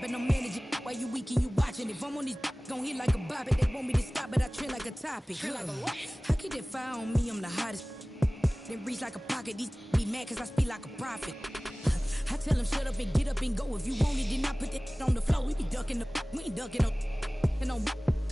popping, I'm managing while you weak and you watching. If I'm on this gon' hit like a bobbit, they want me to stop, but I trend like a topic. How could they fire on me? I'm the hottest. Then reach like a pocket. These be mad cause I speak like a prophet. I tell them shut up and get up and go. If you want it, then I put that on the floor. We be ducking the, we ain't ducking up and on.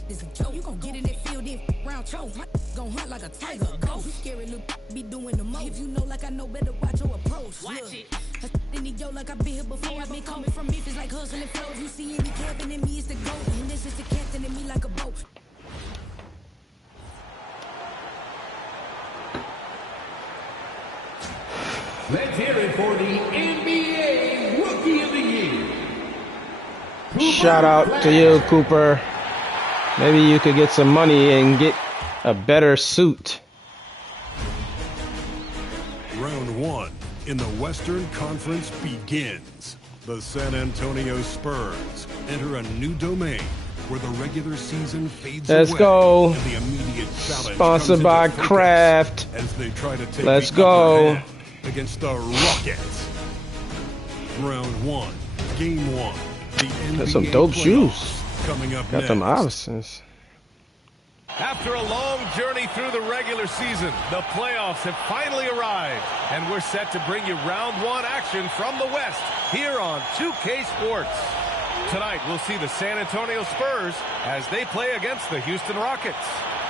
It's a joke. You gon' get in that field, then round choke. My gon' hunt like a tiger. Go. You scary little be doing the most. If you know like I know better, watch your approach. Watch it. I in the yo like I've been here before. I've been coming from Memphis like hustling flow. If you see any captain in me, it's the goat. And this is the captain in me like a boat. Let's hear it for the NBA Rookie of the Year. Shout out to you, Cooper. Maybe you could get some money and get a better suit. Round one in the Western Conference begins. The San Antonio Spurs enter a new domain where the regular season fades away. Let's go. And the immediate challenge Sponsored by Kraft. As they try to take Let's the go. upper hand against the Rockets. Round one, game one. The NBA That's some dope shoes. Coming up Got next. them Iversons. After a long journey through the regular season, the playoffs have finally arrived, and we're set to bring you round one action from the West here on 2K Sports. Tonight, we'll see the San Antonio Spurs as they play against the Houston Rockets.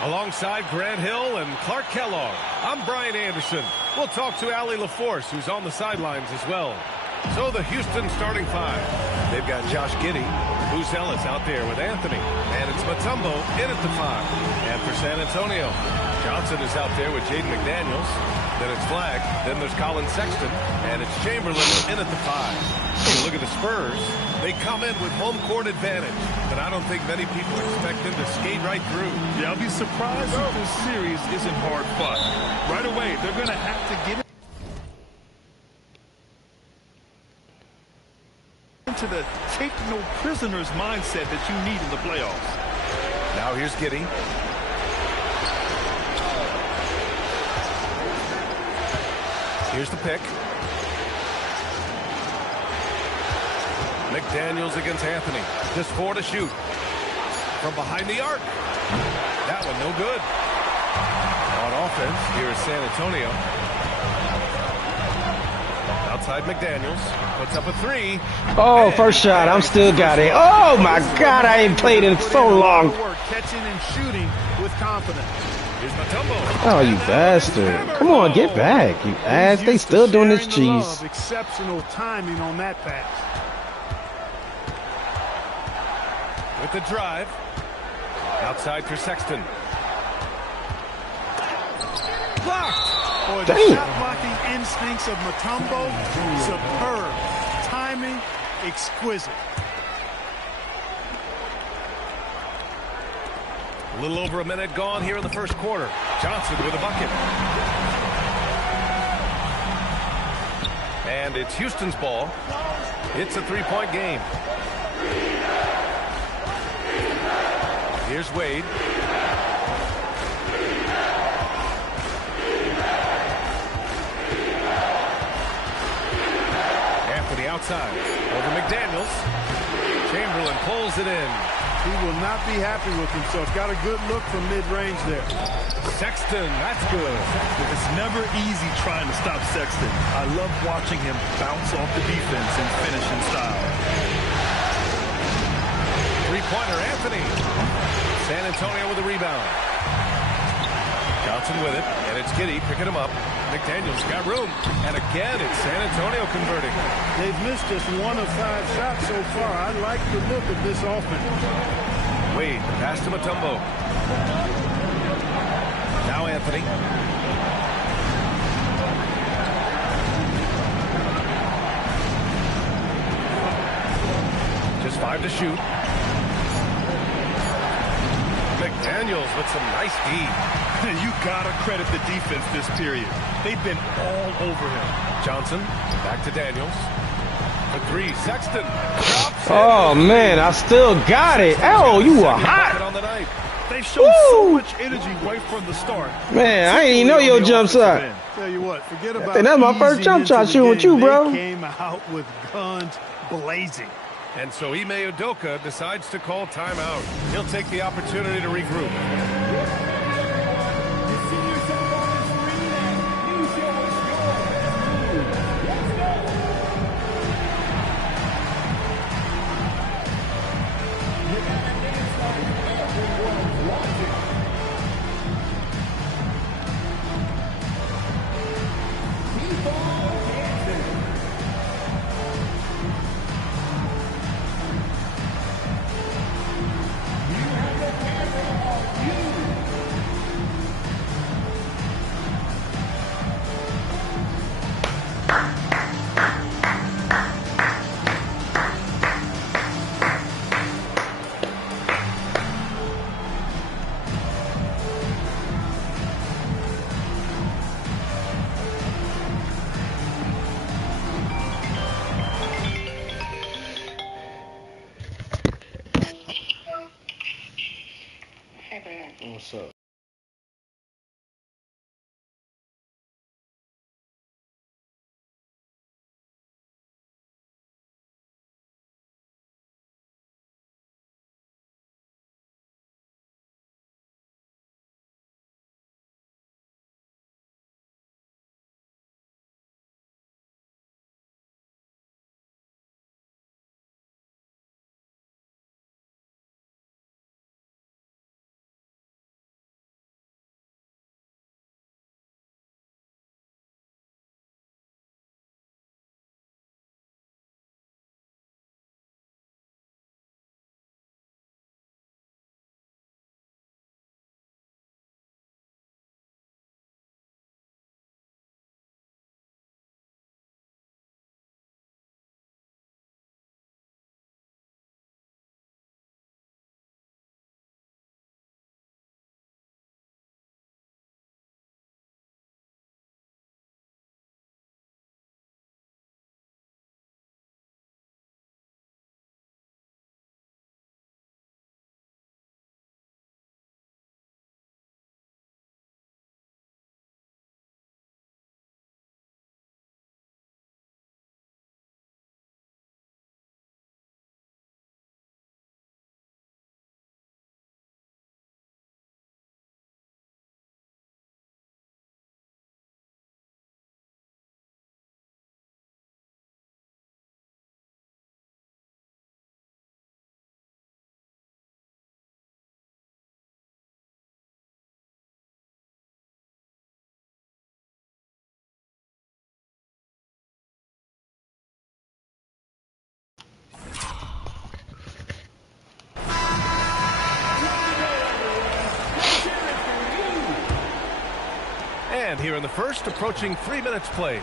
Alongside Grant Hill and Clark Kellogg, I'm Brian Anderson. We'll talk to Allie LaForce, who's on the sidelines as well. So the Houston starting five. They've got Josh Giddey, who's Ellis out there with Anthony, and it's Mutombo in at the five. And for San Antonio, Johnson is out there with Jaden McDaniels. Then it's Flagg. Then there's Colin Sexton, and it's Chamberlain in at the five. You look at the Spurs, they come in with home court advantage, but I don't think many people expect them to skate right through. Yeah, I'll be surprised if this series isn't hard fought. Right away, they're going to have to get into the take no prisoners mindset that you need in the playoffs. Now here's Giddey. Here's the pick. McDaniels against Anthony. Just 4 to shoot. From behind the arc. That one no good. On offense, here is San Antonio. Outside McDaniels. Puts up a 3. Oh, first shot. I'm still got it. Oh, my God. I ain't played in so long. Catching and shooting with confidence. Here's Mutombo. Oh, you bastard. Come on, get back, you ass. They still doing this cheese. Exceptional timing on that pass. With the drive. Outside for Sexton. Blocked. Boy, the Damn. shot blocking instincts of Mutombo, superb. Timing, exquisite. A little over a minute gone here in the first quarter. Johnson with a bucket. And it's Houston's ball. It's a three-point game. Here's Wade. Anthony outside. Over McDaniels. Chamberlain pulls it in. He will not be happy with himself. Got a good look from mid-range there. Sexton, that's good. It's never easy trying to stop Sexton. I love watching him bounce off the defense and finish in style. Three-pointer, Anthony. San Antonio with a rebound. Johnson with it, and it's Giddey picking him up. McDaniels got room, and again it's San Antonio converting. They've missed just 1 of 5 shots so far. I like the look of this offense. Wade, pass to Mutombo. Now Anthony. Just 5 to shoot. McDaniels with some nice D. You gotta credit the defense this period. They've been all over him. Johnson, back to Daniels. For 3, Sexton. Drops Oh, man, I still got it. Oh, you were hot. on the night. They've shown so much energy right from the start. Man, I didn't even know your jump shot. Tell you what, forget about think that's my first easing jump into shot the shooting with game. you, bro. They came out with guns blazing. And so Ime Udoka decides to call timeout. He'll take the opportunity to regroup. What's up? And here in the first, approaching 3 minutes played.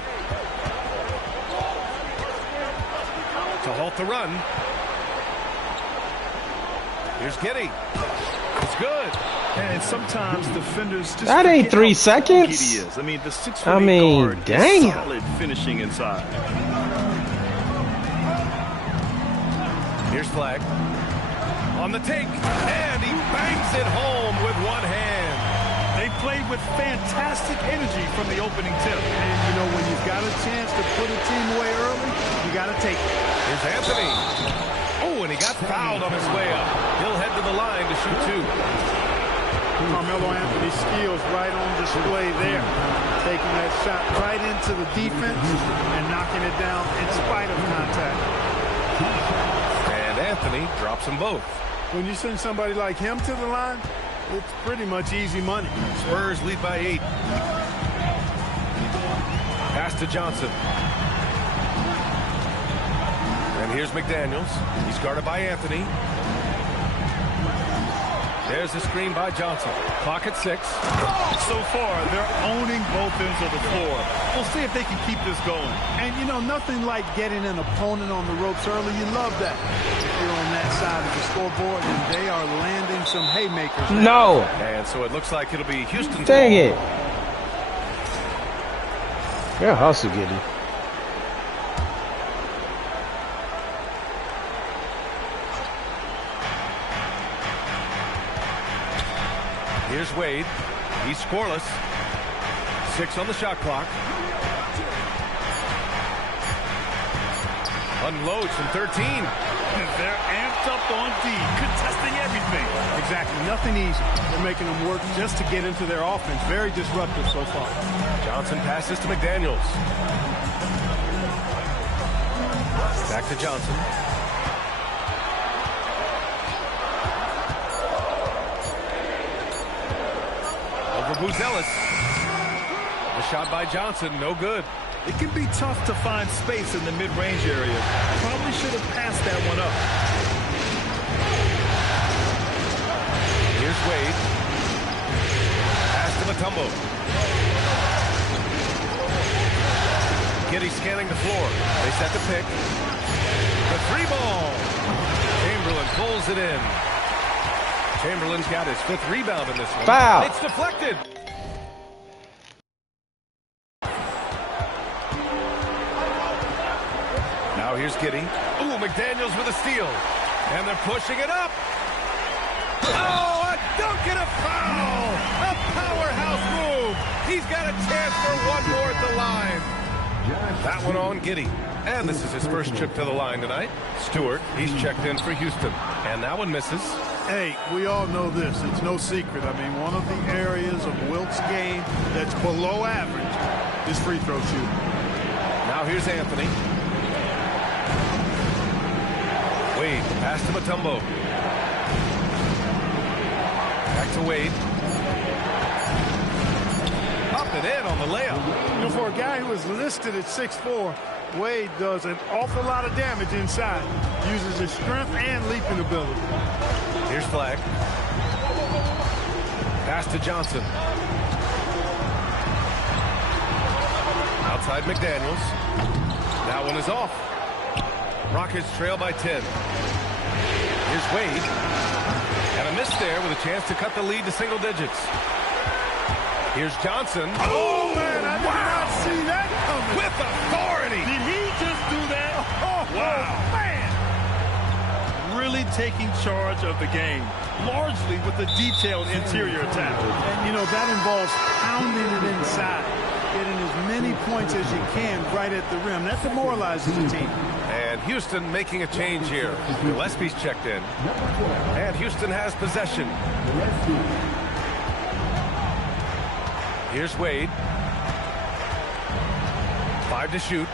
To halt the run. Here's Giddey. It's good. And sometimes defenders just that ain't 3 seconds. He is. I mean, the 6'8" guard damn. is solid finishing inside. Here's Flag. On the take. And he bangs it home with one hand. They played with fantastic energy from the opening tip. And, you know, when you've got a chance to put a team away early, you got to take it. Here's Anthony. Oh, and he got fouled on his way up. He'll head to the line to shoot 2. Carmelo Anthony's skills right on display there. Taking that shot right into the defense and knocking it down in spite of contact. And Anthony drops them both. When you send somebody like him to the line, it's pretty much easy money. Spurs lead by 8. Pass to Johnson. And here's McDaniels. He's guarded by Anthony. There's the screen by Johnson. Clock at 6. So far, they're owning both ends of the floor. We'll see if they can keep this going. And, you know, nothing like getting an opponent on the ropes early. You love that. If you're on that side of the scoreboard, and they are landing some haymakers now. No. And so it looks like it'll be Houston. Dang it. You're a hustle, Giddey. Here's Wade. He's scoreless. 6 on the shot clock. Unloads from 13. They're amped up on D, contesting everything. Exactly. Nothing easy. They're making them work just to get into their offense. Very disruptive so far. Johnson passes to McDaniels. Back to Johnson. Over Buzelis. The shot by Johnson, no good. It can be tough to find space in the mid-range area. Probably should have passed that one up. Here's Wade. Pass to Mutombo. Giddey scanning the floor. They set the pick. The 3-ball. Chamberlain pulls it in. Chamberlain's got his 5th rebound in this one. Foul. It's deflected. Now here's Giddey. Ooh, McDaniels with a steal. And they're pushing it up. Oh, a dunk and a foul! A powerhouse move! He's got a chance for one more at the line. That one on Giddey. And this is his first trip to the line tonight. Stewart, he's checked in for Houston. And that one misses. Hey, we all know this. It's no secret. I mean, one of the areas of Wilt's game that's below average is free throw shooting. Now here's Anthony. Wade, pass to Mutombo. Back to Wade. Up and in on the layup. You know, for a guy who is listed at 6'4", Wade does an awful lot of damage inside. Uses his strength and leaping ability. Here's Flagg. Pass to Johnson. Outside McDaniels. That one is off. Rockets trail by 10. Here's Wade. And a miss there with a chance to cut the lead to single digits. Here's Johnson. Oh, man, I did not see that coming. With authority. Did he just do that? Oh, Wow. man. Really taking charge of the game, largely with the detailed interior attack. And, you know, that involves pounding it inside, getting as many points as you can right at the rim. That demoralizes the team. And Houston making a change here. Gillespie's checked in. And Houston has possession. Here's Wade. 5 to shoot.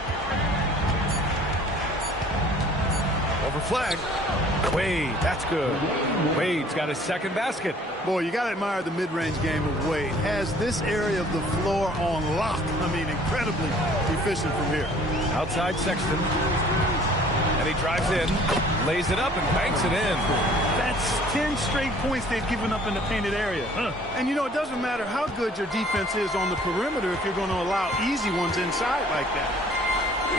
Over Flagg. Wade, that's good. Wade's got his second basket. Boy, you got to admire the mid-range game of Wade. Has this area of the floor on lock. I mean, incredibly efficient from here. Outside Sexton. And he drives in, lays it up, and banks it in. That's 10 straight points they've given up in the painted area. And, you know, it doesn't matter how good your defense is on the perimeter if you're going to allow easy ones inside like that.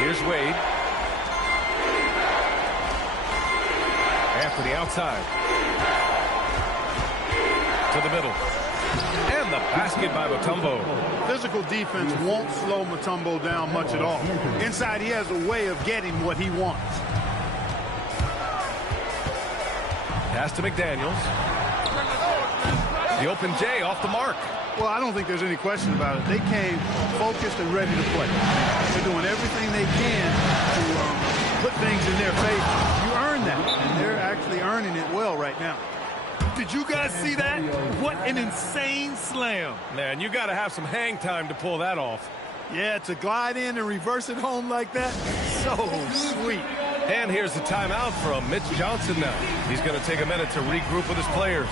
Here's Wade. Anthony outside. To the middle. And the basket by Mutombo. Physical defense won't slow Mutombo down much at all. Inside, he has a way of getting what he wants. Pass to McDaniels. The open J off the mark. Well, I don't think there's any question about it. They came focused and ready to play. They're doing everything they can to put things in their favor. You earn that, and they're actually earning it well right now. Did you guys see that? What an insane slam. Man, you got to have some hang time to pull that off. Yeah, to glide in and reverse it home like that, so sweet. And here's the timeout from Mitch Johnson now. He's going to take a minute to regroup with his players.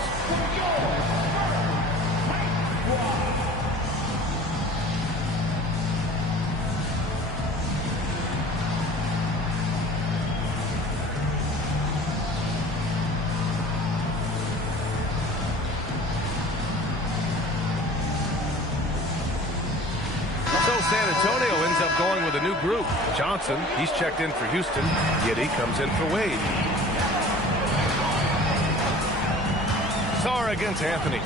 San Antonio ends up going with a new group. Johnson, he's checked in for Houston. Giddey comes in for Wade. Sarr against Anthony.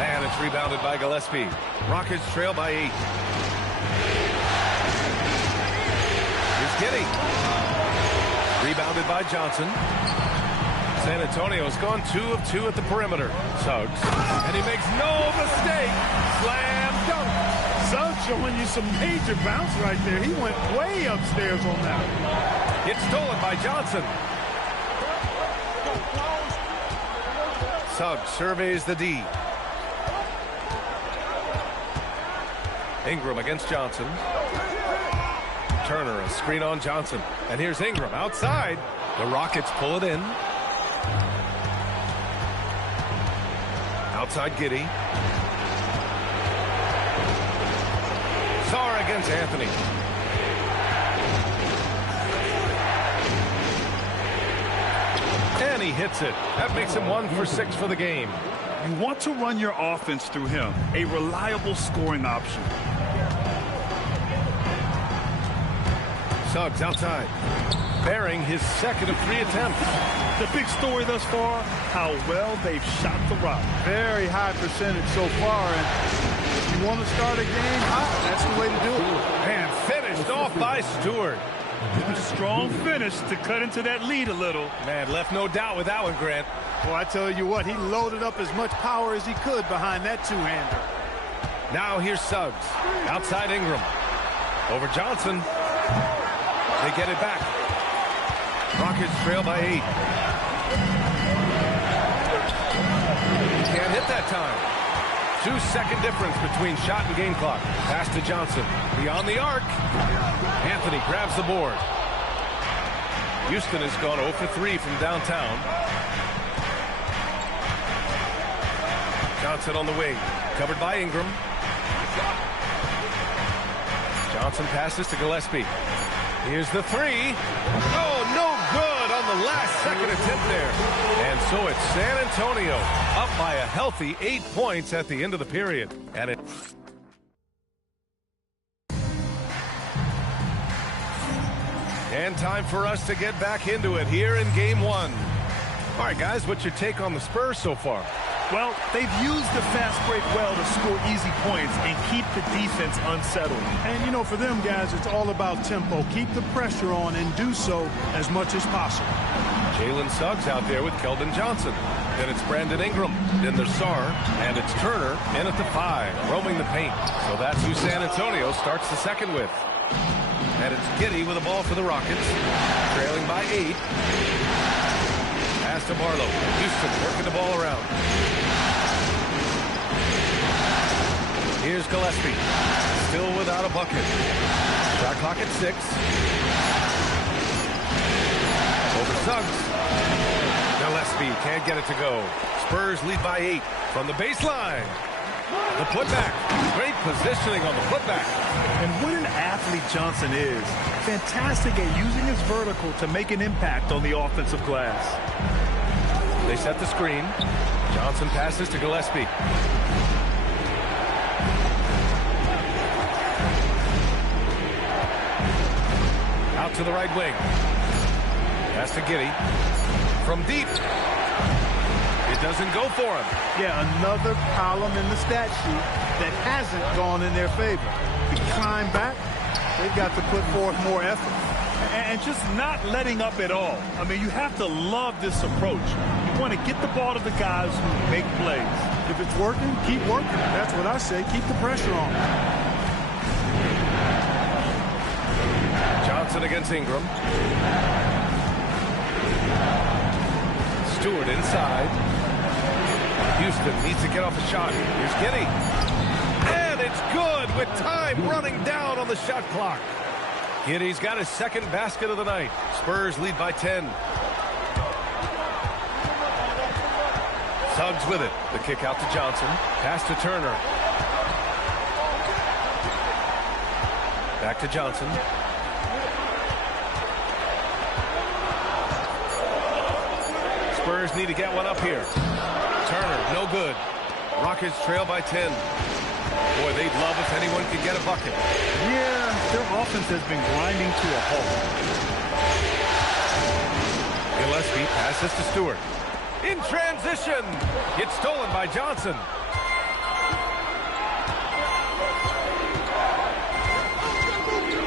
And it's rebounded by Gillespie. Rockets trail by 8. Here's Giddey. Rebounded by Johnson. San Antonio's gone 2 of 2 at the perimeter. Suggs. And he makes no mistake. Slam dunk. Suggs showing you some major bounce right there. He went way upstairs on that. It's stolen by Johnson. Suggs surveys the D. Ingram against Johnson. Turner, a screen on Johnson. And here's Ingram outside. The Rockets pull it in. Outside Giddey. Sarr against Anthony. And he hits it. That makes him 1 for 6 for the game. You want to run your offense through him, a reliable scoring option. Suggs outside. Bearing his second of 3 attempts. The big story thus far, how well they've shot the rock. Very high percentage so far, and if you want to start a game hot, that's the way to do it. And finished off by Stewart. Strong finish to cut into that lead a little. Man, left no doubt with that one, Grant. Well, I tell you what, he loaded up as much power as he could behind that two-hander. Now here's Suggs. Outside Ingram. Over Johnson. They get it back. Rockets trail by 8. Can't hit that time. 2-second difference between shot and game clock. Pass to Johnson. Beyond the arc. Anthony grabs the board. Houston has gone 0 for 3 from downtown. Johnson on the wing. Covered by Ingram. Johnson passes to Gillespie. Here's the 3. Oh, no good on the last second attempt there. And so it's San Antonio up by a healthy 8 points at the end of the period. And time for us to get back into it here in game 1. All right, guys, what's your take on the Spurs so far? Well, they've used the fast break well to score easy points and keep the defense unsettled. And, you know, for them guys, it's all about tempo. Keep the pressure on and do so as much as possible. Jalen Suggs out there with Keldon Johnson. Then it's Brandon Ingram. Then there's Sarr. And it's Turner in at the 5, roaming the paint. So that's who San Antonio starts the second with. And it's Giddey with the ball for the Rockets. Trailing by 8. Pass to Barlow. Houston working the ball around. Here's Gillespie. Still without a bucket. Shot clock at 6. Over Suggs. Gillespie can't get it to go. Spurs lead by 8 from the baseline. The putback. Great positioning on the putback. And what an athlete Johnson is. Fantastic at using his vertical to make an impact on the offensive glass. They set the screen. Johnson passes to Gillespie. Out to the right wing. Pass to Giddey. From deep. It doesn't go for him. Yeah, another column in the stat sheet that hasn't gone in their favor. To climb back, they've got to put forth more effort. And just not letting up at all. I mean, you have to love this approach. You want to get the ball to the guys who make plays. If it's working, keep working. That's what I say. Keep the pressure on. Johnson against Ingram. Stewart inside. Houston needs to get off a shot. Here's Giddey. And it's good with time running down on the shot clock. Giddey's got his second basket of the night. Spurs lead by 10. Suggs with it. The kick out to Johnson. Pass to Turner. Back to Johnson. Spurs need to get one up here. Turner, no good. Rockets trail by 10. Boy, they'd love if anyone could get a bucket. Yeah, their offense has been grinding to a halt. Gillespie passes to Stewart. In transition. It's stolen by Johnson.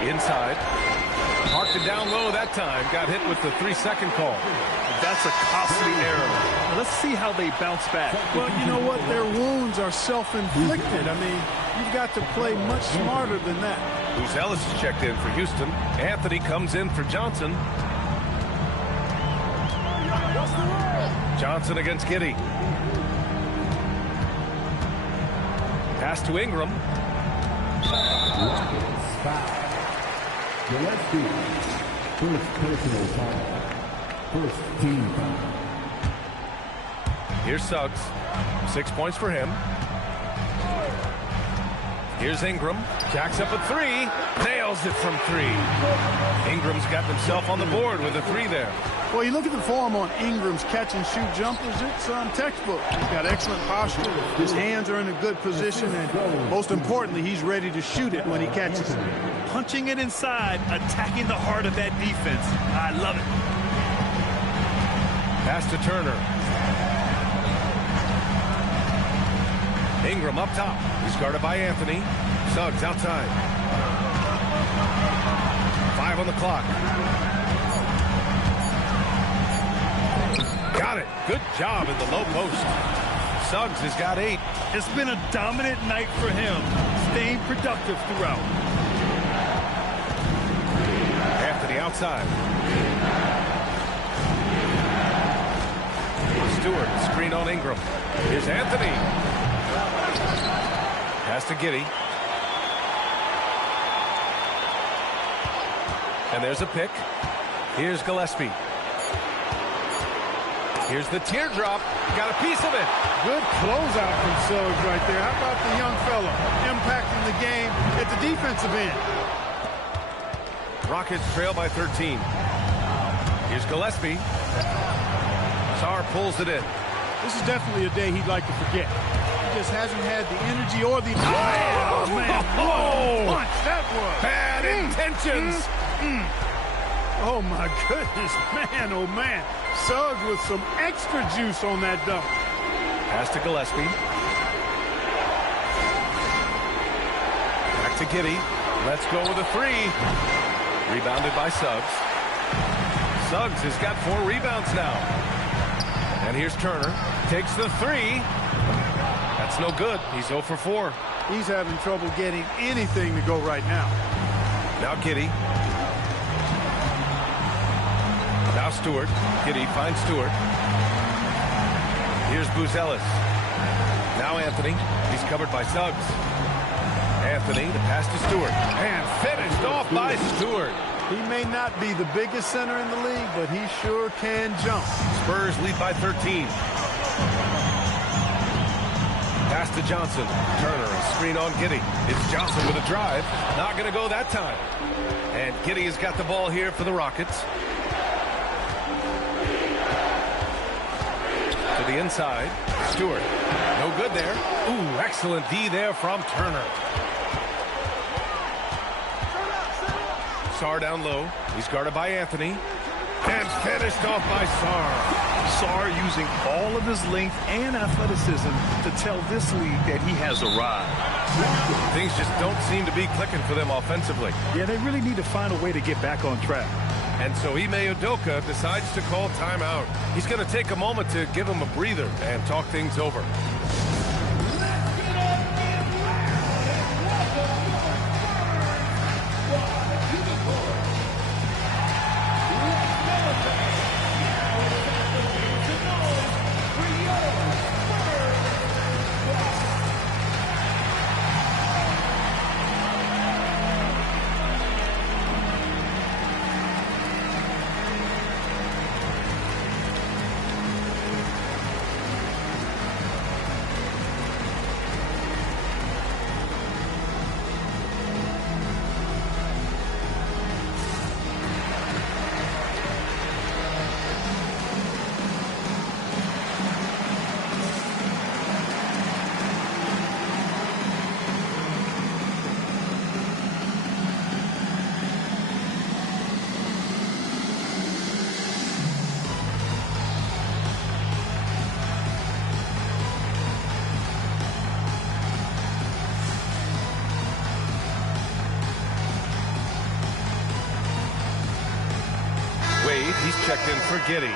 Inside. Parked it down low that time. Got hit with the 3-second call. That's a costly error. Now let's see how they bounce back. Well, you know what? Their wounds are self-inflicted. I mean, you've got to play much smarter than that. Ellis is checked in for Houston. Anthony comes in for Johnson. Johnson against Giddey. Pass to Ingram. First personal foul. First team foul. Here's Suggs. 6 points for him. Here's Ingram. Jacks up a 3. Nails it from 3. Ingram's got himself on the board with a 3 there. Well, you look at the form on Ingram's catch-and-shoot jumpers, it's textbook. He's got excellent posture. His hands are in a good position, and most importantly, he's ready to shoot it when he catches it. Punching it inside, attacking the heart of that defense. I love it. Pass to Turner. Ingram up top. He's guarded by Anthony. Suggs outside. 5 on the clock. Got it. Good job in the low post. Suggs has got 8. It's been a dominant night for him, staying productive throughout. Anthony outside. Stewart, screen on Ingram. Here's Anthony. Pass to Giddey. And there's a pick. Here's Gillespie. Here's the teardrop. Got a piece of it. Good closeout from Suggs right there. How about the young fella impacting the game at the defensive end? Rockets trail by 13. Here's Gillespie. Sarr pulls it in. This is definitely a day he'd like to forget. He just hasn't had the energy or the... Oh, man. Oh, Punch that was. bad intentions. Oh, my goodness. Man, oh, man. Suggs with some extra juice on that dunk. Pass to Gillespie. Back to Giddey. Let's go with a 3. Rebounded by Suggs. Suggs has got 4 rebounds now. And here's Turner. Takes the 3. That's no good. He's 0 for 4. He's having trouble getting anything to go right now. Now Giddey. Now Stewart. Giddey finds Stewart. Here's Ellis. Now Anthony. He's covered by Suggs. Anthony, the pass to Stewart. And finished off by Stewart. He may not be the biggest center in the league, but he sure can jump. Spurs lead by 13. Pass to Johnson. Turner, a screen on Giddey. It's Johnson with a drive. Not going to go that time. And Giddey has got the ball here for the Rockets. To the inside. Stewart. No good there. Ooh, excellent D there from Turner. Sarr down low. He's guarded by Anthony. And finished off by Sarr. Sarr using all of his length and athleticism to tell this league that he has arrived. Things just don't seem to be clicking for them offensively. Yeah, they really need to find a way to get back on track. And so Ime Udoka decides to call timeout. He's going to take a moment to give him a breather and talk things over. He's checked in for Giddey.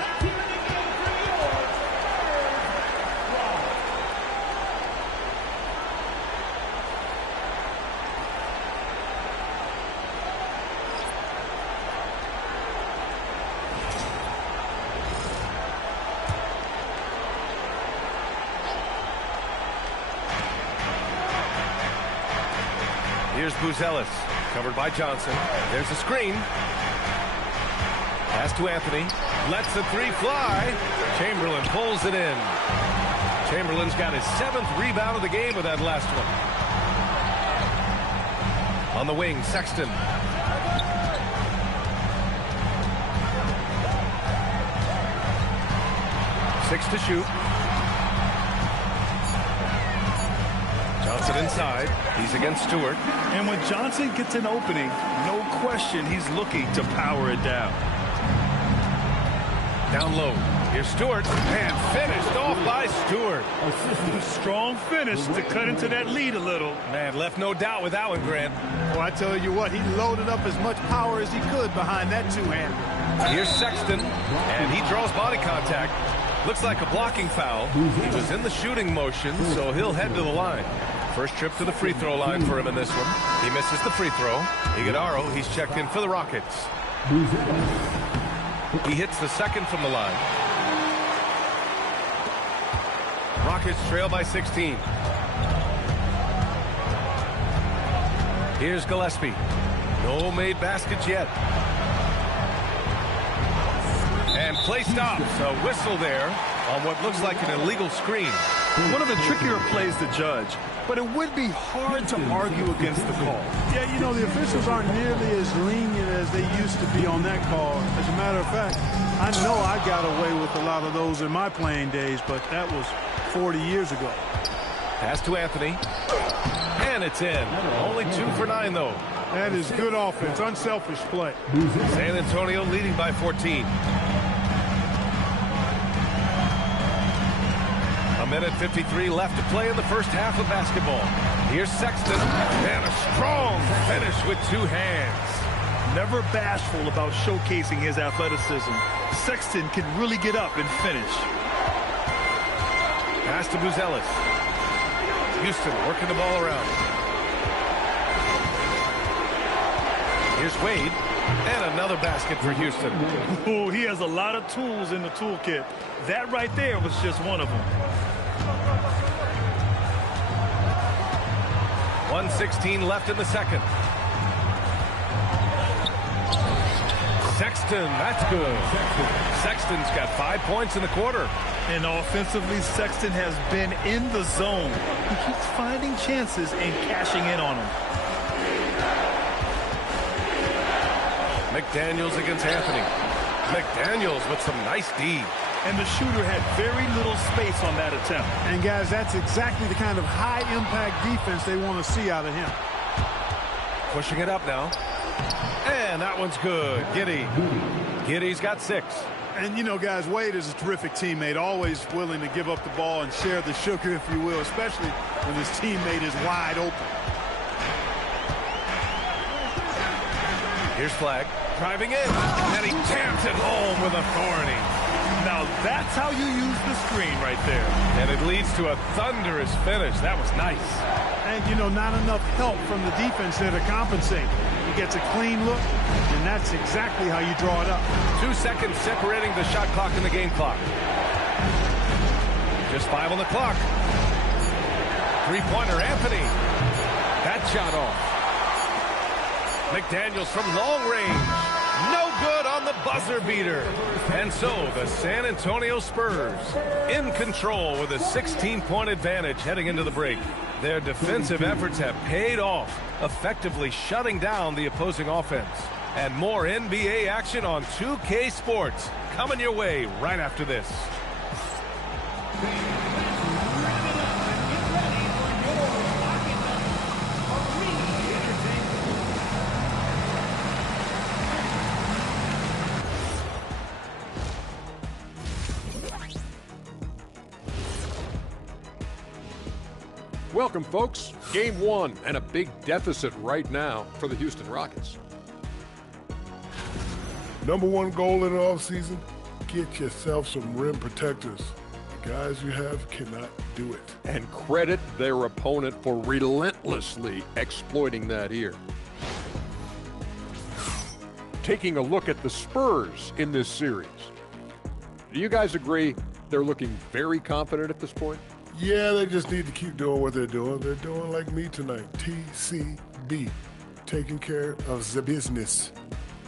Here's Buzelis, covered by Johnson. There's a screen. Pass to Anthony. Lets the three fly. Chamberlain pulls it in. Chamberlain's got his 7th rebound of the game with that last one. On the wing, Sexton. 6 to shoot. Johnson inside. He's against Stewart. And when Johnson gets an opening, no question he's looking to power it down. Down low. Here's Stewart. And finished off by Stewart. A strong finish to cut into that lead a little. Man, left no doubt with that one, Grant. Well, I tell you what, he loaded up as much power as he could behind that two-hand. Here's Sexton. And he draws body contact. Looks like a blocking foul. He was in the shooting motion, so he'll head to the line. First trip to the free throw line for him in this one. He misses the free throw. Iguodaro, he's checked in for the Rockets. He hits the second from the line. Rockets trail by 16. Here's Gillespie. No made baskets yet. And play stops. A whistle there on what looks like an illegal screen. One of the trickier plays to judge, but it would be hard to argue against the call. Yeah, you know, the officials aren't nearly as lenient as they used to be on that call. As a matter of fact, I know I got away with a lot of those in my playing days, but that was 40 years ago. Pass to Anthony. And it's in. Only 2 for 9, though. That is good offense, unselfish play. San Antonio leading by 14. A minute 53 left to play in the first half of basketball. Here's Sexton, and a strong finish with 2 hands. Never bashful about showcasing his athleticism. Sexton can really get up and finish. Pass to Buzelis. Houston working the ball around. Here's Wade, and another basket for Houston. Oh, he has a lot of tools in the toolkit. That right there was just one of them. 1:16 left in the second. Sexton, that's good. Sexton's got 5 points in the quarter. And offensively, Sexton has been in the zone. He keeps finding chances and cashing in on them. McDaniels against Anthony. McDaniels with some nice D. And the shooter had very little space on that attempt. And, guys, that's exactly the kind of high-impact defense they want to see out of him. Pushing it up now. And that one's good. Giddey. Giddey's got 6. And, you know, guys, Wade is a terrific teammate, always willing to give up the ball and share the sugar, if you will, especially when his teammate is wide open. Here's Flagg. Driving in. And he taps it home with authority. Now that's how you use the screen right there. And it leads to a thunderous finish. That was nice. And, you know, not enough help from the defense there to compensate. He gets a clean look, and that's exactly how you draw it up. 2 seconds separating the shot clock and the game clock. Just 5 on the clock. Three-pointer, Anthony. That shot off. McDaniels from long range. No good on the buzzer beater. And so the San Antonio Spurs in control with a 16-point advantage heading into the break. Their defensive efforts have paid off, effectively shutting down the opposing offense. And more NBA action on 2K Sports coming your way right after this. Welcome, folks. Game 1 and a big deficit right now for the Houston Rockets. Number one goal in the offseason, get yourself some rim protectors. The guys you have cannot do it. And credit their opponent for relentlessly exploiting that here. Taking a look at the Spurs in this series. Do you guys agree they're looking very confident at this point? Yeah, they just need to keep doing what they're doing. They're doing like me tonight, TCB, taking care of the business.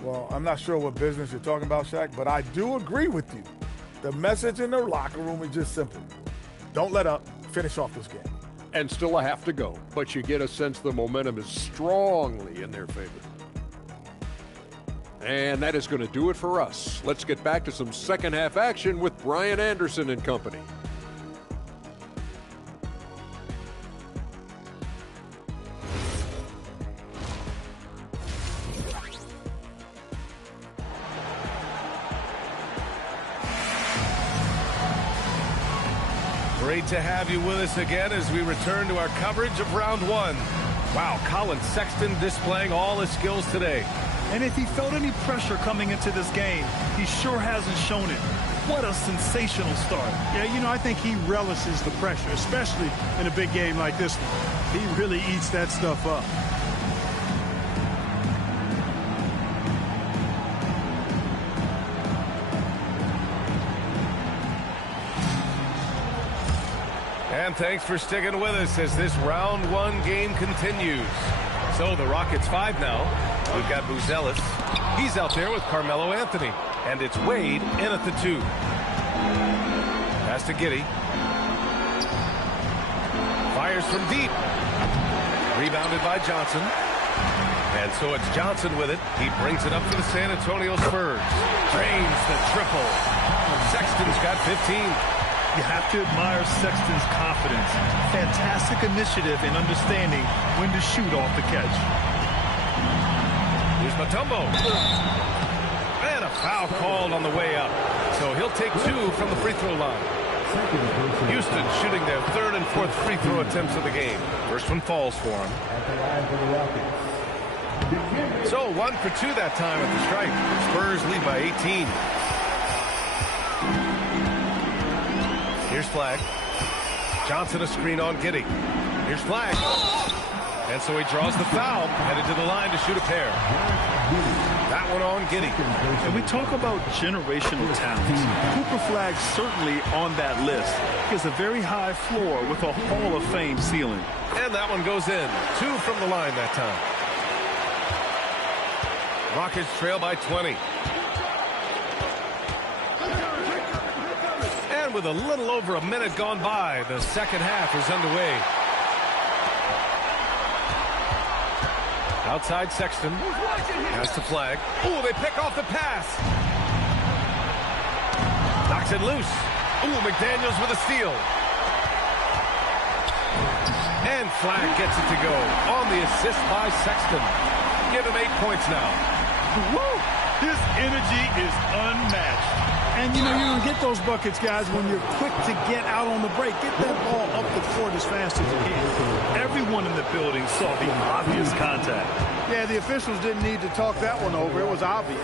Well, I'm not sure what business you're talking about, Shaq, but I do agree with you. The message in the locker room is just simple. Don't let up. Finish off this game. And still a half to go, but you get a sense the momentum is strongly in their favor. And that is going to do it for us. Let's get back to some second half action with Brian Anderson and company. Great to have you with us again as we return to our coverage of round one. Wow, Colin Sexton displaying all his skills today. And if he felt any pressure coming into this game, he sure hasn't shown it. What a sensational start. Yeah, you know, I think he relishes the pressure, especially in a big game like this one. He really eats that stuff up. And thanks for sticking with us as this round one game continues. So the Rockets 5 now. We've got Buzelis. He's out there with Carmelo Anthony. And it's Wade in at the 2. Pass to Giddey. Fires from deep. Rebounded by Johnson. And so it's Johnson with it. He brings it up for the San Antonio Spurs. Drains the triple. Sexton's got 15. You have to admire Sexton's confidence. Fantastic initiative in understanding when to shoot off the catch. Here's Mutombo. And a foul called on the way up. So he'll take 2 from the free throw line. Houston shooting their 3rd and 4th free throw attempts of the game. First one falls for him. So 1 for 2 that time at the stripe. Spurs lead by 18. Here's Flag. Johnson a screen on Giddey. Here's Flag. And so he draws the foul, headed to the line to shoot a pair. That one on Giddey. And we talk about generational talents. Cooper Flag certainly on that list. He has a very high floor with a Hall of Fame ceiling. And that one goes in. 2 from the line that time. Rockets trail by 20. And with a little over a minute gone by, the second half is underway. Outside Sexton. Has to Flag. Ooh, they pick off the pass. Knocks it loose. Ooh, McDaniels with a steal. And Flag gets it to go on the assist by Sexton. Give him 8 points now. Woo! His energy is unmatched. And, you know, you're going to get those buckets, guys, when you're quick to get out on the break. Get that ball up the court as fast as you can. Everyone in the building saw the obvious contact. Yeah, the officials didn't need to talk that one over. It was obvious.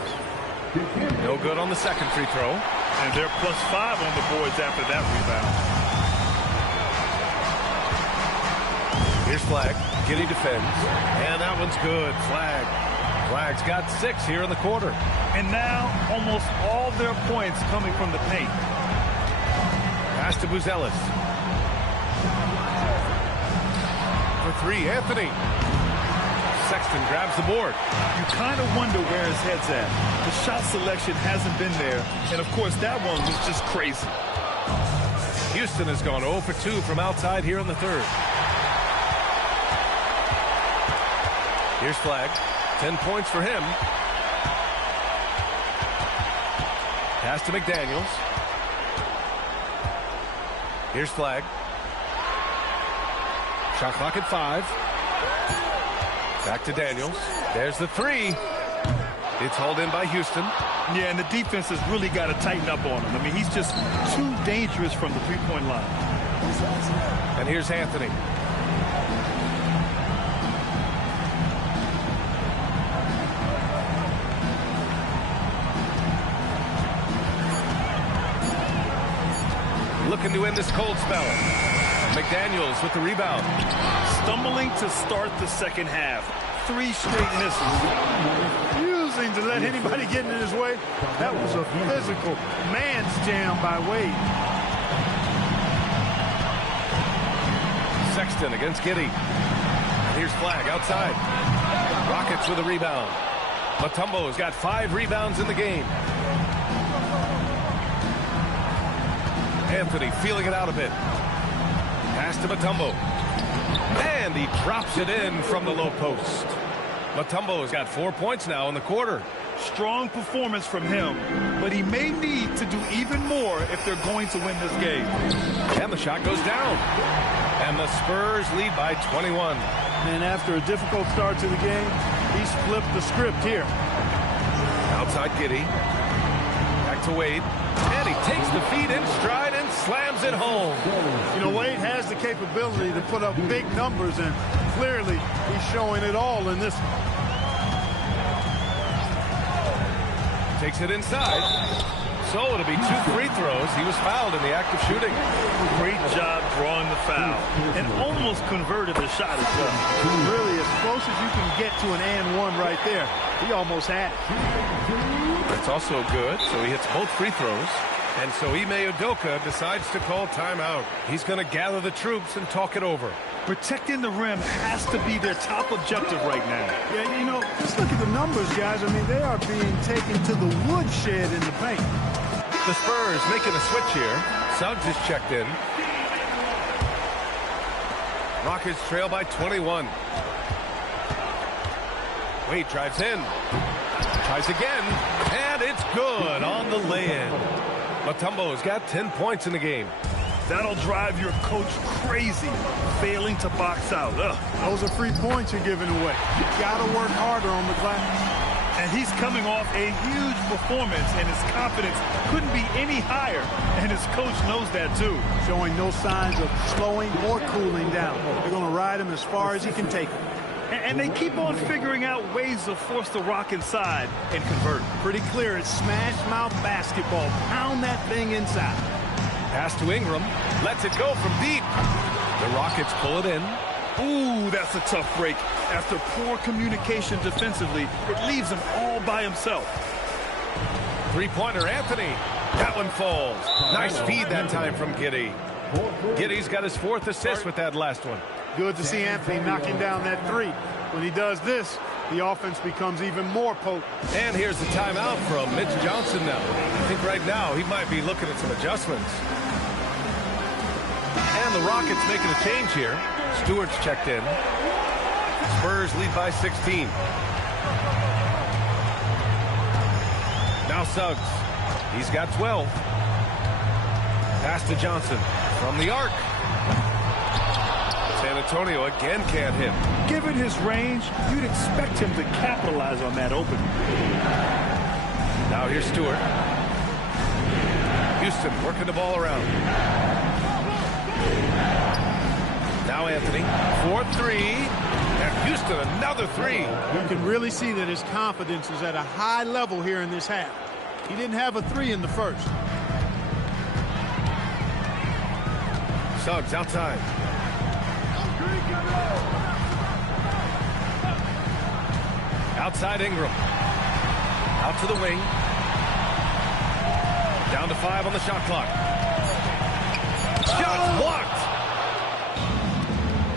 No good on the second free throw. And they're +5 on the boards after that rebound. Here's Flag. Giddey defends. And that one's good. Flag. Flag's got 6 here in the quarter. And now almost all their points coming from the paint. Pass to Buzelis. For 3, Anthony. Sexton grabs the board. You kind of wonder where his head's at. The shot selection hasn't been there. And, of course, that one was just crazy. Houston has gone 0 for 2 from outside here in the 3rd. Here's Flag. 10 points for him. Pass to McDaniels. Here's Flag. Shot clock at 5. Back to Daniels. There's the 3. It's hauled in by Houston. Yeah, and the defense has really got to tighten up on him. I mean, he's just too dangerous from the three-point line. And here's Anthony. looking to end this cold spell. McDaniels with the rebound. Stumbling to start the second half. 3 straight misses. Refusing to let anybody get in his way. That was a physical man's jam by Wade. Sexton against Giddey. Here's Flag outside. Rockets with a rebound. Mutombo's got 5 rebounds in the game. Anthony feeling it out a bit. Pass to Mutombo. And he drops it in from the low post. Mutombo's got 4 points now in the quarter. Strong performance from him, but he may need to do even more if they're going to win this game. And the shot goes down. And the Spurs lead by 21. And after a difficult start to the game, he's flipped the script here. Outside Giddey. Back to Wade. And he takes the feed in stride and slams it home. You know, Wade has the capability to put up big numbers, and clearly he's showing it all in this one. Takes it inside. So it'll be 2 free throws. He was fouled in the act of shooting. Great job drawing the foul. And almost converted the shot as well. Really, as close as you can get to an and one right there. He almost had it. That's also good. So he hits both free throws. And so Ime Udoka decides to call timeout. He's going to gather the troops and talk it over. Protecting the rim has to be their top objective right now. Yeah, you know, just look at the numbers, guys. I mean, they are being taken to the woodshed in the paint. The Spurs making a switch here. Suggs is checked in. Rockets trail by 21. Wade drives in. Tries again. And it's good on the lay-in. Mutombo's got 10 points in the game. That'll drive your coach crazy, failing to box out. Those are free points you're giving away. You got to work harder on the glass. And he's coming off a huge performance, and his confidence couldn't be any higher. And his coach knows that, too. Showing no signs of slowing or cooling down. They're going to ride him as far as he can take him. And they keep on figuring out ways to force the Rock inside and convert. Pretty clear. It's smash mouth basketball. Pound that thing inside. Pass to Ingram. Lets it go from deep. The Rockets pull it in. Ooh, that's a tough break. After poor communication defensively, it leaves him all by himself. Three-pointer, Anthony. That one falls. Nice feed that time from Giddey. Giddey's got his 4th assist with that last one. Good to see Anthony knocking down that 3. When he does this, the offense becomes even more potent. And here's the timeout from Mitch Johnson now. I think right now he might be looking at some adjustments. And the Rockets making a change here. Stewart's checked in. Spurs lead by 16. Now Suggs. He's got 12. Pass to Johnson from the arc. San Antonio again can't hit. Given his range, you'd expect him to capitalize on that opening. Now here's Stewart. Houston working the ball around. Now Anthony. 4-3. And Houston another 3. You can really see that his confidence is at a high level here in this half. He didn't have a 3 in the first. Suggs outside. Outside Ingram. Out to the wing. Down to 5 on the shot clock. Shot blocked.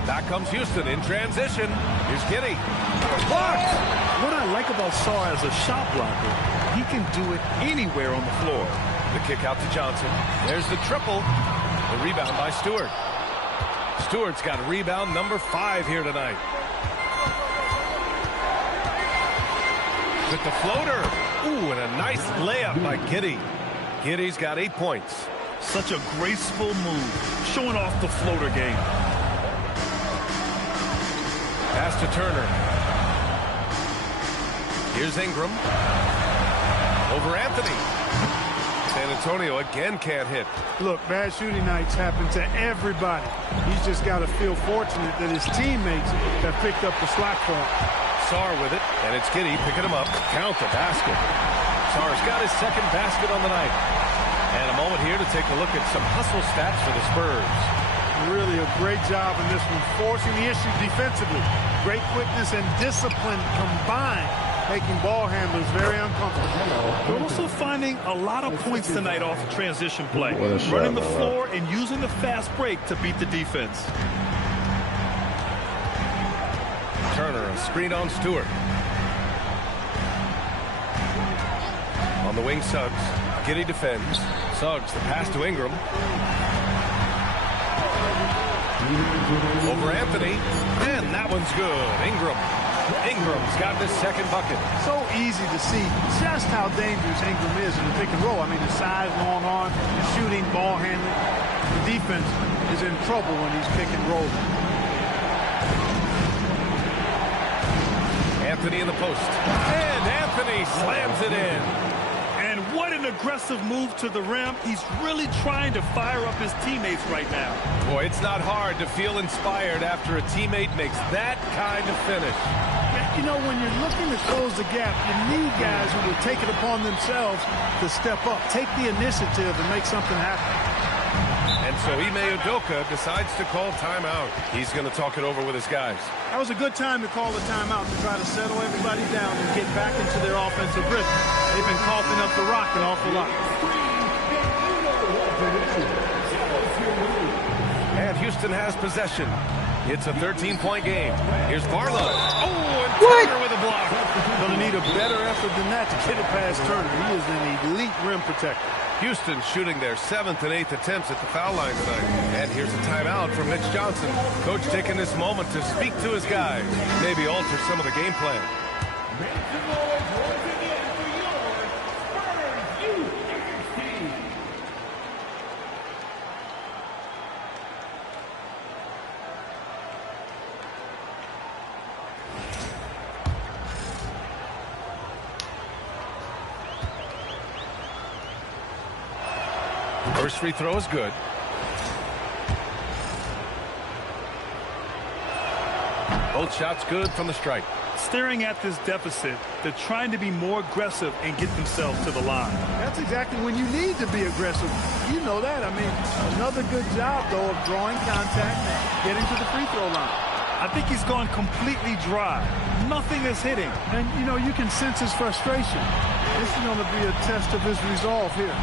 Back comes Houston in transition. Here's Giddey. Blocked. What I like about Sarr as a shot blocker, he can do it anywhere on the floor. The kick out to Johnson. There's the triple. The rebound by Stewart. Stewart's got rebound number 5 here tonight. With the floater. Ooh, and a nice layup by Giddey. Giddey's got 8 points. Such a graceful move, showing off the floater game. Pass to Turner. Here's Ingram. Over Anthony. San Antonio again can't hit. Look, bad shooting nights happen to everybody. He's just got to feel fortunate that his teammates have picked up the slack for him. Sarr with it, and it's Giddey picking him up. Count the basket. Sarr's got his 2nd basket on the night. And a moment here to take a look at some hustle stats for the Spurs. Really a great job in this one, forcing the issue defensively. Great quickness and discipline combined, making ball handlers very uncomfortable. They're also finding a lot of points tonight off the transition play. shot, Running the floor and using the fast break to beat the defense. Turner, a screen on Stewart. On the wing, Suggs. Giddey defends. Suggs, the pass to Ingram. Over Anthony, and that one's good. Ingram's got his second bucket. So easy to see just how dangerous Ingram is in the pick and roll. I mean, the size, long arm, the shooting, ball handling. The defense is in trouble when he's pick and roll. Anthony in the post. And Anthony slams it in. And what an aggressive move to the rim. He's really trying to fire up his teammates right now. Boy, it's not hard to feel inspired after a teammate makes that kind of finish. You know, when you're looking to close the gap, you need guys who will take it upon themselves to step up, take the initiative, and make something happen. And so Ime Udoka decides to call timeout. He's going to talk it over with his guys. That was a good time to call the timeout to try to settle everybody down and get back into their offensive rhythm. They've been coughing up the rock an awful lot. And Houston has possession. It's a 13-point game. Here's Barlow. Oh, and Turner with a block. Going to need a better effort than that to get it past Turner. He is an elite rim protector. Houston shooting their 7th and 8th attempts at the foul line tonight. And here's a timeout from Mitch Johnson. Coach taking this moment to speak to his guys. Maybe alter some of the game plan. First free throw is good. Both shots good from the stripe. Staring at this deficit, they're trying to be more aggressive and get themselves to the line. That's exactly when you need to be aggressive. You know that. I mean, another good job, though, of drawing contact and getting to the free throw line. I think he's gone completely dry. Nothing is hitting. And, you know, you can sense his frustration. This is going to be a test of his resolve here.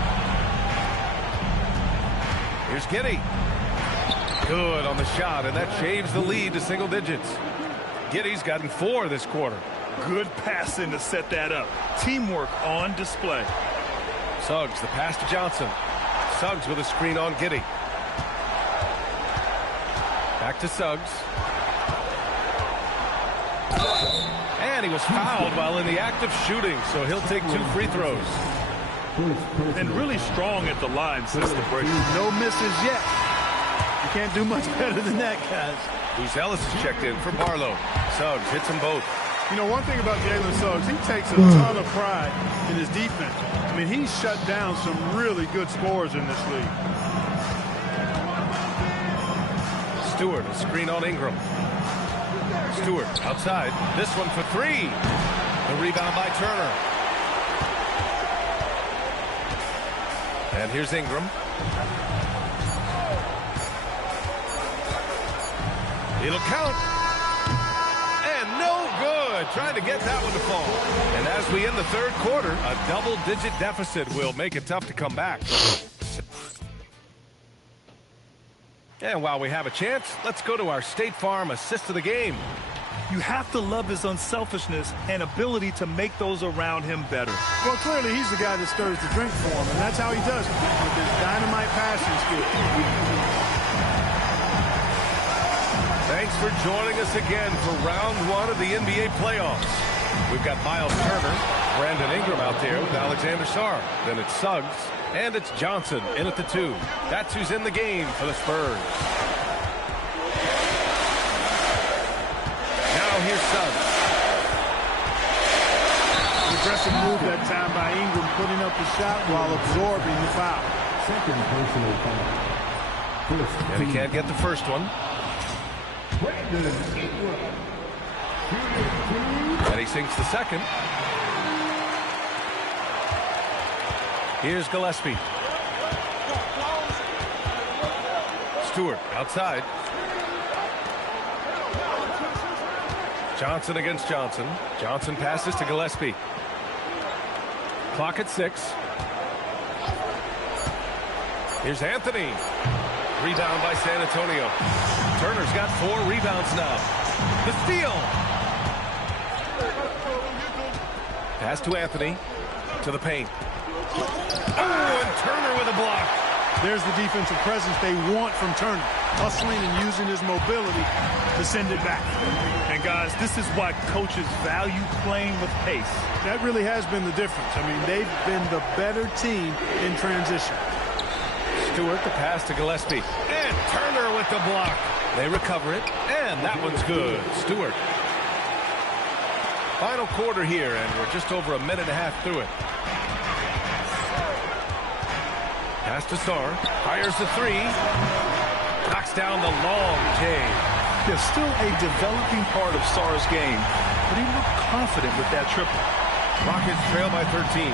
Here's Giddey. Good on the shot, and that shaves the lead to single digits. Giddey's gotten 4 this quarter. Good passing to set that up. Teamwork on display. Suggs, the pass to Johnson. Suggs with a screen on Giddey. Back to Suggs. And he was fouled while in the act of shooting, so he'll take 2 free throws. And really strong at the line since the break. No misses yet. You can't do much better than that, guys. Who's Ellis is checked in for Barlow. Suggs hits them both. You know, one thing about Jalen Suggs, he takes a ton of pride in his defense. I mean, he's shut down some really good scorers in this league. Stewart, a screen on Ingram. Stewart outside. This one for 3. The rebound by Turner. And here's Ingram. It'll count. And no good. Trying to get that one to fall. And as we end the third quarter, a double-digit deficit will make it tough to come back. And while we have a chance, let's go to our State Farm assist of the game. You have to love his unselfishness and ability to make those around him better. Well, clearly he's the guy that stirs the drink for him, and that's how he does it, with his dynamite passing skill. Thanks for joining us again for round 1 of the NBA playoffs. We've got Miles Turner, Brandon Ingram out there with Alexander Sarr. Then it's Suggs, and it's Johnson in at the 2. That's who's in the game for the Spurs. Now here's Suggs. Aggressive move that time by Ingram, putting up the shot while absorbing the foul. Second personal foul. And he can't get the first one. And he sinks the second. Here's Gillespie. Stewart outside. Johnson against Johnson. Johnson passes to Gillespie. Clock at 6. Here's Anthony. Rebound by San Antonio. Turner's got 4 rebounds now. The steal. Pass to Anthony. To the paint. Oh, and Turner with a block. There's the defensive presence they want from Turner. Hustling and using his mobility to send it back. And guys, this is why coaches value playing with pace. That really has been the difference. I mean, they've been the better team in transition. Stewart, the pass to Gillespie. And Turner with the block. They recover it, and that one's good. Stewart. Final quarter here, and we're just over a minute and a half through it. Pass to Starr. Fires the 3. Knocks down the long J. There's still a developing part of Starr's game, but he looked confident with that triple. Rockets trail by 13.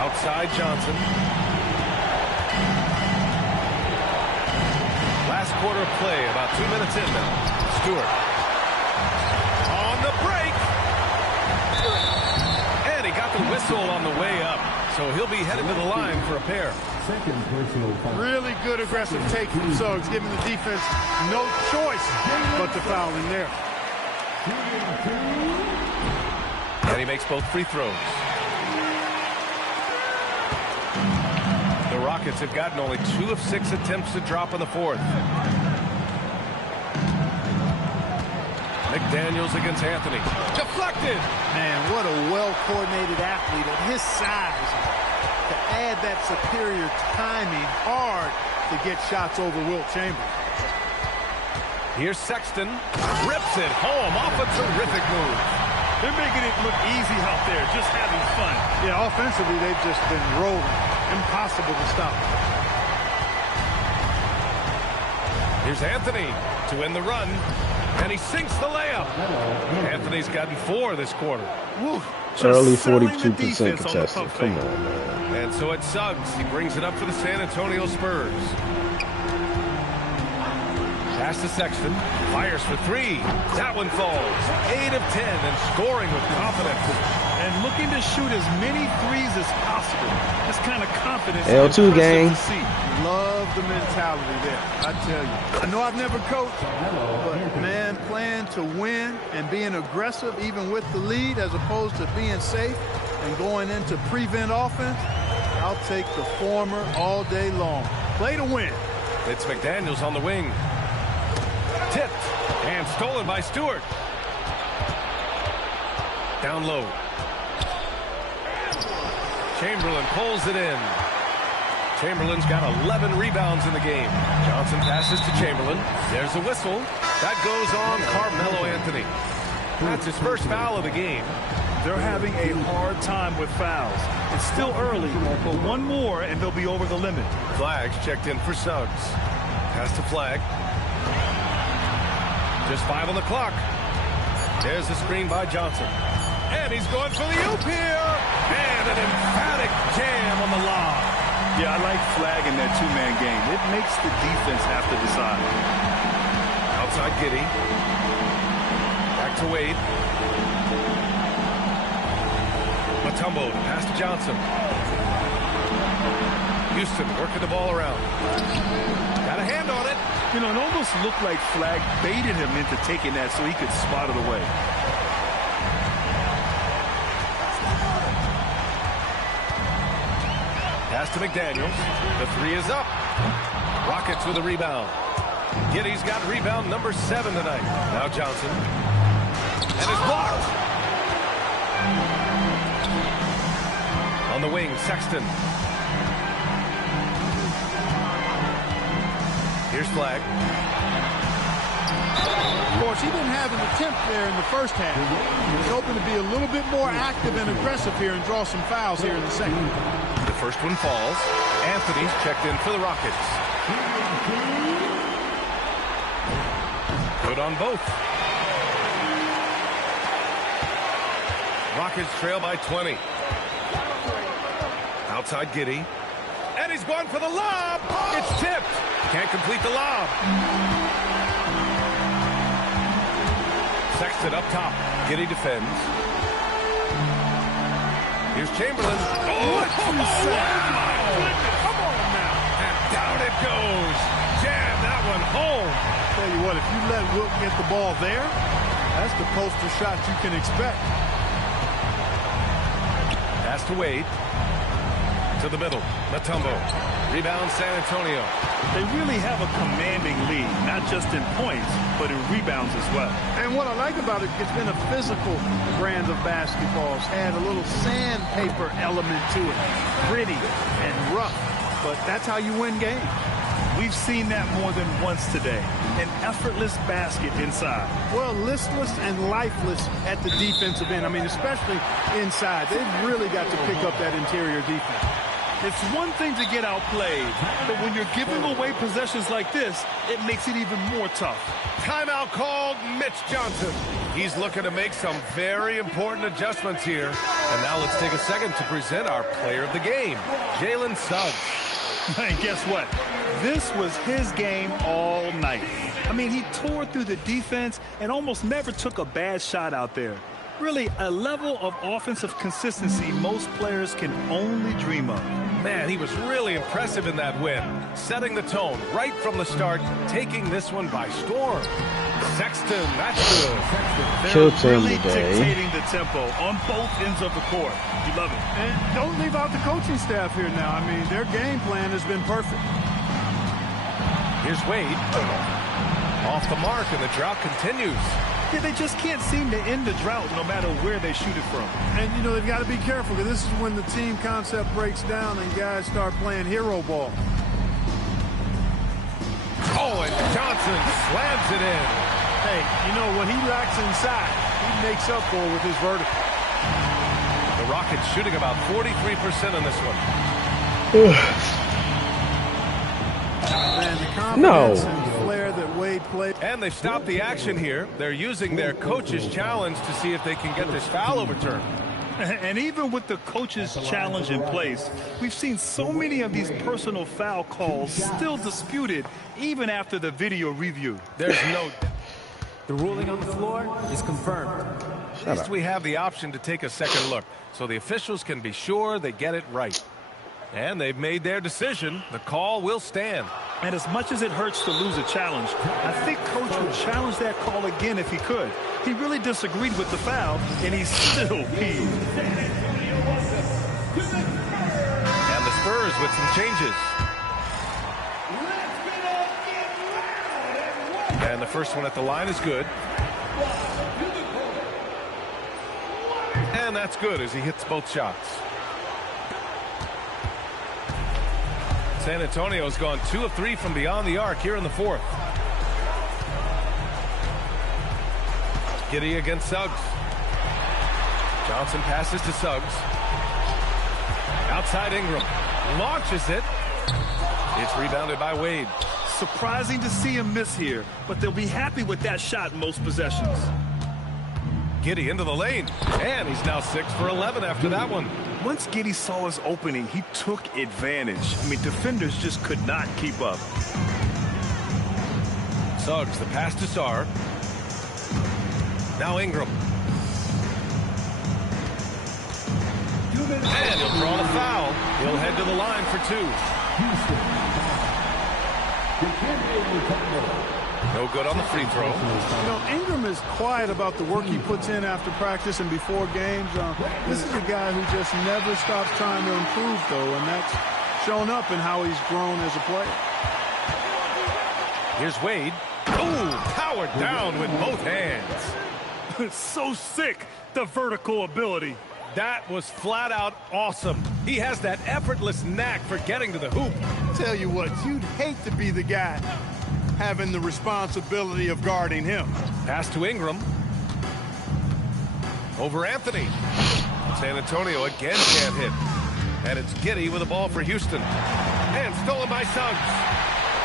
Outside Johnson. Last quarter of play, about 2 minutes in now. Stewart. On the break. And he got the whistle on the way up. So he'll be headed to the line for a pair. Really good aggressive take from Suggs, giving the defense no choice but to foul in there. And he makes both free throws. The Rockets have gotten only 2 of 6 attempts to drop in the 4th. McDaniels against Anthony. Deflected! Man, what a well-coordinated athlete at his size. To add that superior timing, hard to get shots over Wilt Chamberlain. Here's Sexton. Rips it home off a terrific move. They're making it look easy out there, just having fun. Yeah, offensively, they've just been rolling. Impossible to stop. Here's Anthony to win the run. And he sinks the layup. Anthony's gotten 4 this quarter. Woo. Early 42% contested. Come on, man. And so it's Suggs. He brings it up for the San Antonio Spurs. Pass to Sexton. Fires for 3. That one falls. 8 of 10 and scoring with confidence. And looking to shoot as many threes as possible. This kind of confidence. L2 gang. Love the mentality there, I tell you. I know I've never coached, but man, playing to win and being aggressive even with the lead as opposed to being safe and going into prevent offense, I'll take the former all day long. Play to win. It's McDaniels on the wing. Tipped and stolen by Stewart. Down low. Chamberlain pulls it in. Chamberlain's got 11 rebounds in the game. Johnson passes to Chamberlain. There's a whistle. That goes on Carmelo Anthony. That's his first foul of the game. They're having a hard time with fouls. It's still early, but one more and they'll be over the limit. Flags checked in for Suggs. Pass to Flag. Just 5 on the clock. There's the screen by Johnson. And he's going for the oop here. And an emphatic jam on the lob. Yeah, I like Flag in that 2-man game. It makes the defense have to decide. Outside Giddey. Back to Wade. Mutombo, pass to Johnson. Houston working the ball around. Got a hand on it. You know, it almost looked like Flag baited him into taking that so he could spot it away. Pass to McDaniels. The 3 is up. Rockets with a rebound. Giddey's got rebound number 7 tonight. Now Johnson. And it's blocked. On the wing, Sexton. Here's Flag. Of course, he didn't have an attempt there in the first half. He's hoping to be a little bit more active and aggressive here and draw some fouls here in the second. The first one falls. Anthony's checked in for the Rockets. Good on both. Rockets trail by 20. Outside Giddey. And he's going for the lob. It's tipped. Can't complete the lob. Sexton up top. Giddey defends. Here's Chamberlain. Oh, Come on now. and down it goes. Jam that one home. Tell you what, if you let Wilt get the ball there, that's the poster shot you can expect. Pass to Wade. To the middle. Mutombo. Rebound San Antonio. They really have a commanding lead, not just in points, but in rebounds as well. And what I like about it, it's been a physical brand of basketball. It's had a little sandpaper element to it. Gritty and rough. But that's how you win games. We've seen that more than once today. An effortless basket inside. Well, listless and lifeless at the defensive end. I mean, especially inside. They've really got to pick up that interior defense. It's one thing to get outplayed, but when you're giving away possessions like this, it makes it even more tough. Timeout called. Mitch Johnson. He's looking to make some very important adjustments here. And now let's take a second to present our player of the game, Jalen Suggs. And guess what? This was his game all night. I mean, he tore through the defense and almost never took a bad shot out there. Really, a level of offensive consistency most players can only dream of. Man, he was really impressive in that win. Setting the tone right from the start, taking this one by storm. Sexton, that's good. Killed They're him really today. dictating the tempo on both ends of the court. You love it. And don't leave out the coaching staff here now. I mean, their game plan has been perfect. Here's Wade. Off the mark, and the drought continues. Yeah, they just can't seem to end the drought no matter where they shoot it from. And, you know, they've got to be careful because this is when the team concept breaks down and guys start playing hero ball. Oh, and Johnson slams it in. Hey, you know, what he lacks inside, he makes up for with his vertical. The Rockets shooting about 43% on this one. Man, the confidence and flair that Wade played. And they've stopped the action here. They're using their coach's challenge to see if they can get this foul overturned. And even with the coach's challenge in place, we've seen so many of these personal foul calls still disputed even after the video review. There's no... The ruling on the floor is confirmed. At least we have the option to take a second look, so the officials can be sure they get it right. And they've made their decision. The call will stand. And as much as it hurts to lose a challenge, I think Coach would challenge that call again if he could. He really disagreed with the foul, and he's still peeved. And the Spurs with some changes. And the first one at the line is good. And that's good as he hits both shots. San Antonio's gone 2 of 3 from beyond the arc here in the fourth. Giddey against Suggs. Johnson passes to Suggs. Outside Ingram. Launches it. It's rebounded by Wade. Surprising to see him miss here, but they'll be happy with that shot most possessions. Giddey into the lane. And he's now 6 for 11 after that one. Once Giddey saw his opening, he took advantage. I mean, defenders just could not keep up. Suggs, the pass to Sarr. Now Ingram. And he'll draw the foul. He'll head to the line for 2. No good on the free throw. You know, Ingram is quiet about the work he puts in after practice and before games. This is a guy who just never stops trying to improve, though, and that's shown up in how he's grown as a player. Here's Wade. Ooh, powered down with both hands. It's so sick, the vertical ability. That was flat out awesome. He has that effortless knack for getting to the hoop. Tell you what, you'd hate to be the guy having the responsibility of guarding him. Pass to Ingram. Over Anthony. San Antonio again can't hit. And it's Giddey with the ball for Houston. And stolen by Suggs.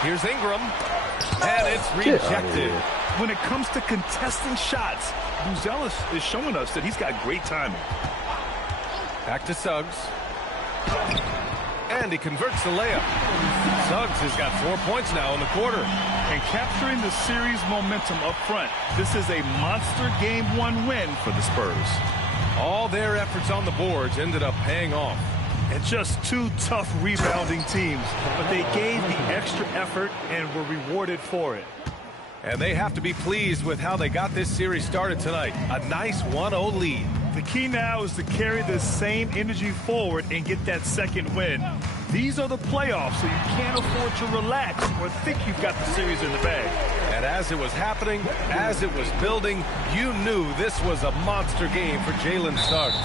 Here's Ingram. And it's rejected. When it comes to contesting shots, Buzelis is showing us that he's got great timing. Back to Suggs. And he converts the layup. Suggs has got 4 points now in the quarter. And capturing the series momentum up front, this is a monster Game 1 win for the Spurs. All their efforts on the boards ended up paying off. And just two tough rebounding teams, but they gave the extra effort and were rewarded for it. And they have to be pleased with how they got this series started tonight. A nice 1-0 lead. The key now is to carry the same energy forward and get that second win. These are the playoffs, so you can't afford to relax or think you've got the series in the bag. And as it was happening, as it was building, you knew this was a monster game for Jalen Suggs.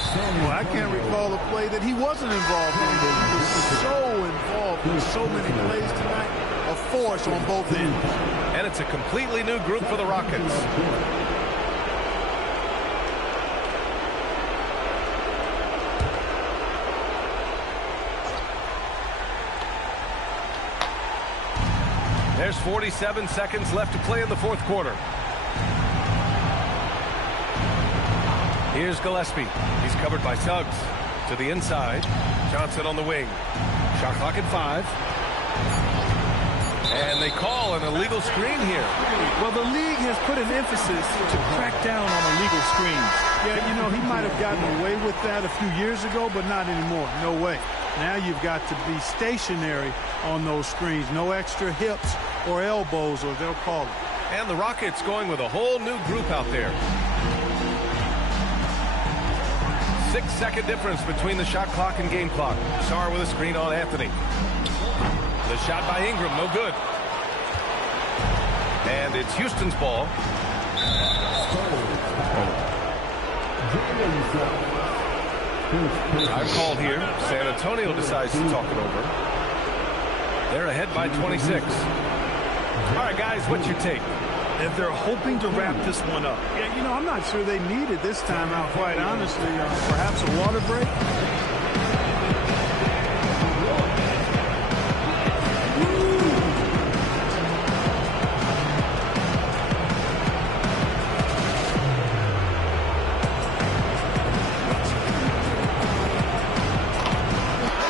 Well, I can't recall a play that he wasn't involved in. He was so involved in so many plays tonight. A force on both ends. And it's a completely new group for the Rockets. There's 47 seconds left to play in the fourth quarter. Here's Gillespie. He's covered by Suggs. To the inside. Johnson on the wing. Shot clock at 5. And they call an illegal screen here. Well, the league has put an emphasis to crack down on illegal screens. Yeah, you know, he might have gotten away with that a few years ago, but not anymore. No way. Now you've got to be stationary on those screens. No extra hips or elbows, or they'll call it. And the Rockets going with a whole new group out there. 6-second difference between the shot clock and game clock. Sarr with a screen on Anthony. The shot by Ingram, no good. And it's Houston's ball. Time called here. San Antonio decides to talk it over. They're ahead by 26. All right, guys, what's your take? And they're hoping to wrap this one up. Yeah, you know, I'm not sure they needed this time out, quite honestly. Perhaps a water break?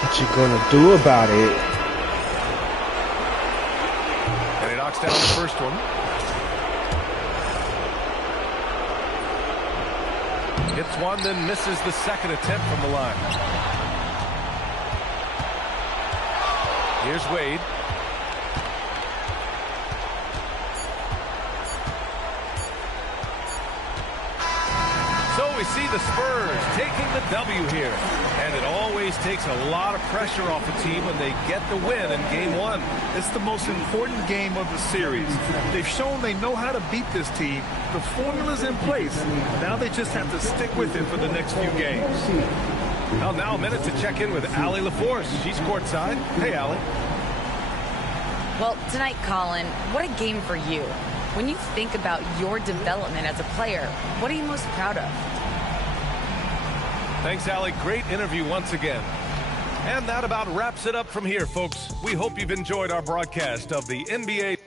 What you gonna do about it? And he knocks down the first one. Hits one, then misses the second attempt from the line. Here's Wade. So we see the Spurs taking the W here. And it always takes a lot of pressure off a team when they get the win in game one. It's the most important game of the series. They've shown they know how to beat this team. The formula's in place. Now they just have to stick with it for the next few games. Well, now a minute to check in with Allie LaForce. She's courtside. Hey, Allie. Well, tonight, Colin, what a game for you. When you think about your development as a player, what are you most proud of? Thanks, Allie. Great interview once again. And that about wraps it up from here, folks. We hope you've enjoyed our broadcast of the NBA